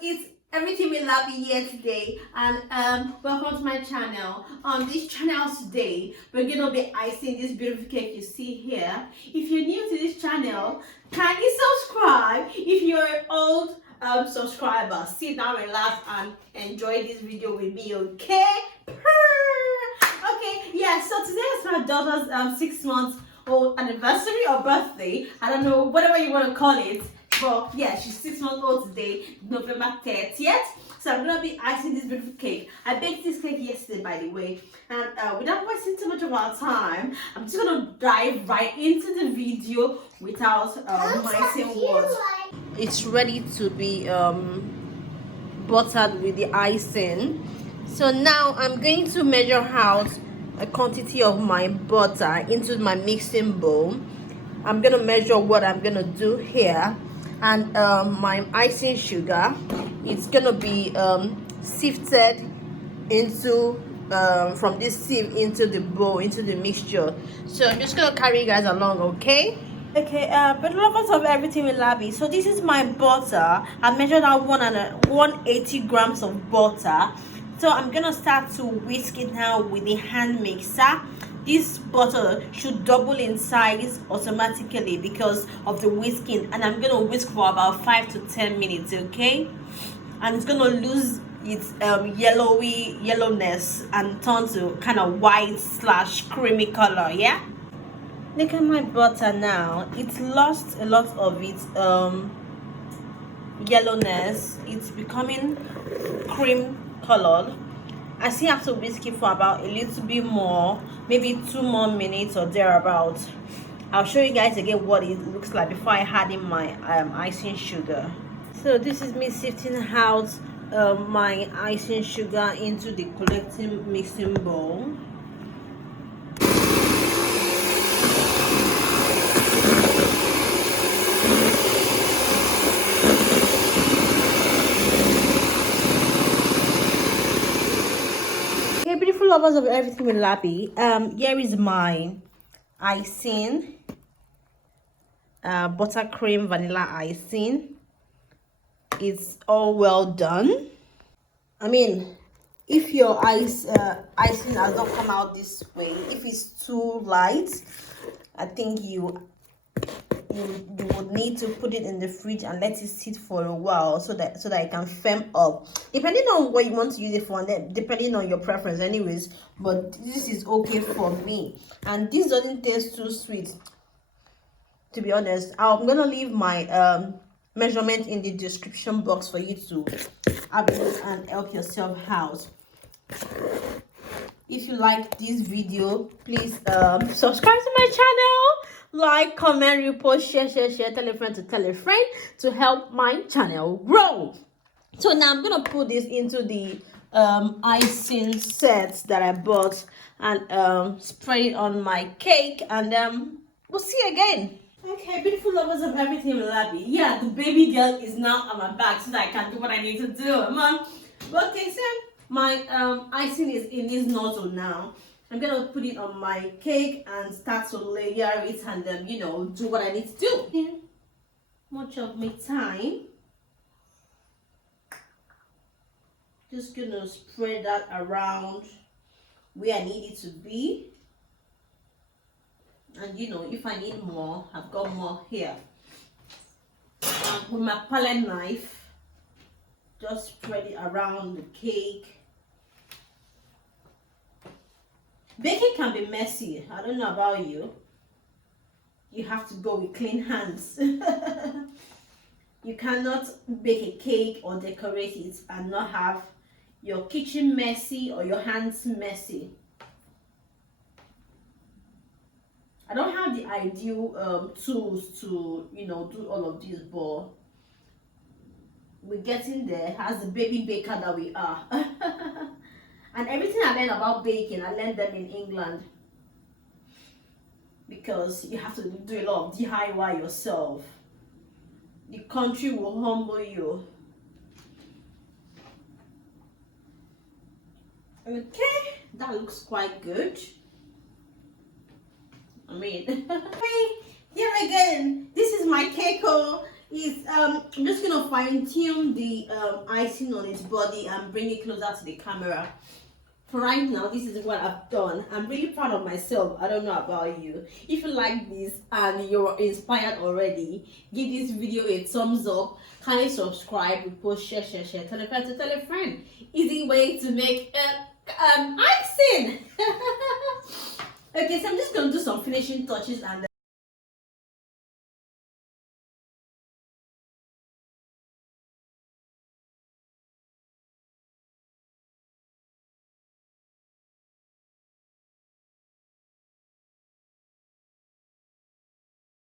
It's everything we love here today, and welcome to my channel. On this channel today, we're gonna be icing this beautiful cake you see here. If you're new to this channel, kindly subscribe. If you're an old subscriber, sit down, relax, and enjoy this video with me. Okay? Okay. Yeah. So today is my daughter's 6 months old anniversary or birthday. I don't know, whatever you want to call it. But yeah, she's 6 months old today, November 30th. So I'm gonna be icing this beautiful cake. I baked this cake yesterday, by the way. And without wasting too much of our time, I'm just gonna dive right into the video without wasting words. It's ready to be buttered with the icing. So now I'm going to measure out a quantity of my butter into my mixing bowl. I'm gonna measure what I'm gonna do here, and my icing sugar, it's gonna be sifted into from this sieve into the bowl, into the mixture. So I'm just gonna carry you guys along, okay? Okay, but lovers of everything with Labby. So this is my butter. I measured out 180 grams of butter. So I'm gonna start to whisk it now with the hand mixer. This butter should double in size automatically because of the whisking, and I'm gonna whisk for about 5 to 10 minutes, okay? And it's gonna lose its yellowness and turn to kind of white / creamy color. Yeah, look at my butter now. It's lost a lot of its yellowness. It's becoming cream colored. I still have to whisk it for about a little bit more, maybe 2 more minutes or thereabout. I'll show you guys again what it looks like before I add in my icing sugar. So this is me sifting out my icing sugar into the collecting mixing bowl. Beautiful lovers of everything with Lappy, here is my icing, buttercream vanilla icing. It's all well done. I mean, if your icing has not come out this way, if it's too light, I think you would need to put it in the fridge and let it sit for a while so that it can firm up, depending on what you want to use it for, and then depending on your preference anyways. But this is okay for me, and this doesn't taste too sweet, to be honest. I'm gonna leave my measurement in the description box for you to have a look and help yourself out. If you like this video, please subscribe to my channel, like, comment, repost, share, tell a friend to tell a friend to help my channel grow. So now I'm gonna put this into the icing set that I bought and spread it on my cake, and we'll see you again. Okay, beautiful lovers of everything with Labby. Yeah, the baby girl is now on my back so that I can do what I need to do. Okay, so my icing is in this nozzle now. I'm gonna put it on my cake and start to layer it and then, you know, do what I need to do. Yeah. Much of my time. Just gonna spread that around where I need it to be. And you know, if I need more, I've got more here. And with my palette knife, just spread it around the cake. Baking can be messy. I don't know about you. You have to go with clean hands. You cannot bake a cake or decorate it and not have your kitchen messy or your hands messy. I don't have the ideal tools to, you know, do all of this, but we're getting there as the baby baker that we are. And everything I learned about baking, I learned them in England, because you have to do a lot of DIY yourself. The country will humble you. Okay, that looks quite good. I mean, here again, this is my cake. It's is I'm just gonna fine tune the icing on its body and bring it closer to the camera. For right now, this is what I've done. I'm really proud of myself. I don't know about you. If you like this and you're inspired already, give this video a thumbs up. Kindly subscribe, repost, share. Tell a friend to tell a friend. Easy way to make icing. Okay, so I'm just gonna do some finishing touches and